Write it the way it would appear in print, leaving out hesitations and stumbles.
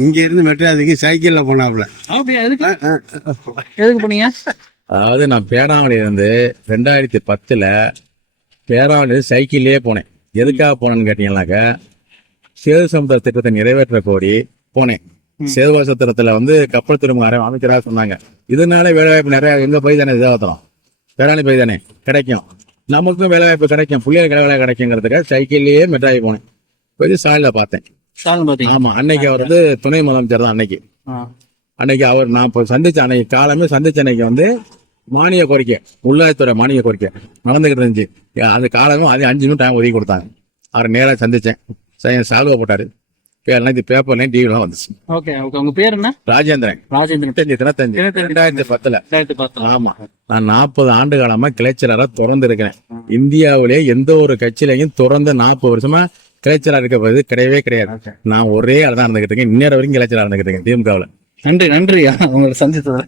இங்க இருந்து மெட்ராஸுக்கு சைக்கிள்ல போனாப்புல. அப்படியா? எதுக்கு போனீங்க? அதாவது நான் பேராவளியில இருந்து 2010 பேராவளி சைக்கிள்லயே போனேன். எதுக்காக போனேன்னு கேட்டீங்கன்னாக்க, சேது சமுத்திர திட்டத்தை நிறைவேற்ற கோரி போனேன். சேதுவாச திட்டத்துல கப்பல் திரும்ப அமைச்சராக சொன்னாங்க. இதனால வேலைவாய்ப்பு நிறைய எங்க போய் தானே இதாகத்தலாம், பேராளி போய் தானே கிடைக்கும், நமக்கும் வேலைவாய்ப்பு கிடைக்கும், பிள்ளைகளுக்கு வேலை கிடைக்குங்கிறதுக்காக சைக்கிள்லயே மெட்ராய் போனேன். போய் சாலையில பார்த்தேன். ஆமா, அன்னைக்கு அவர் துணை முதலமைச்சர் தான். அன்னைக்கு அவர் நான் இப்போ சந்திச்ச அன்னைக்கு காலமே சந்திச்ச அன்னைக்கு மானிய கோரிக்கை, உள்ளாட்சித்துறை மானிய கோரிக்கை நடந்துகிட்டு இருந்துச்சு. அந்த காலமும் அதே 5 நிமிடம் டைம் ஒதுக்கி கொடுத்தாங்க. அவரை நேராக சந்திச்சேன். சால்வா போட்டாரு. இது பேப்பர்லையும் டிவிலாம் வந்துச்சு. உங்க பேர் என்ன? ராஜேந்திரன். 2010. ஆமா, நான் 40 ஆண்டு காலமா கிளைச்சலரா தொடர்ந்து இருக்கிறேன். இந்தியாவிலே எந்த ஒரு கட்சியிலையும் தொடர்ந்து 40 வருஷமா கிளைச்சலா இருக்க கிடையவே கிடையாது. நான் ஒரே ஆள் தான் இருந்துகிட்டு இருக்கேன். இன்னொரு வரைக்கும் கிளைச்சலா இருந்துகிட்டு இருக்கேன் திமுகவில். நன்றி உங்களை சந்தித்தது.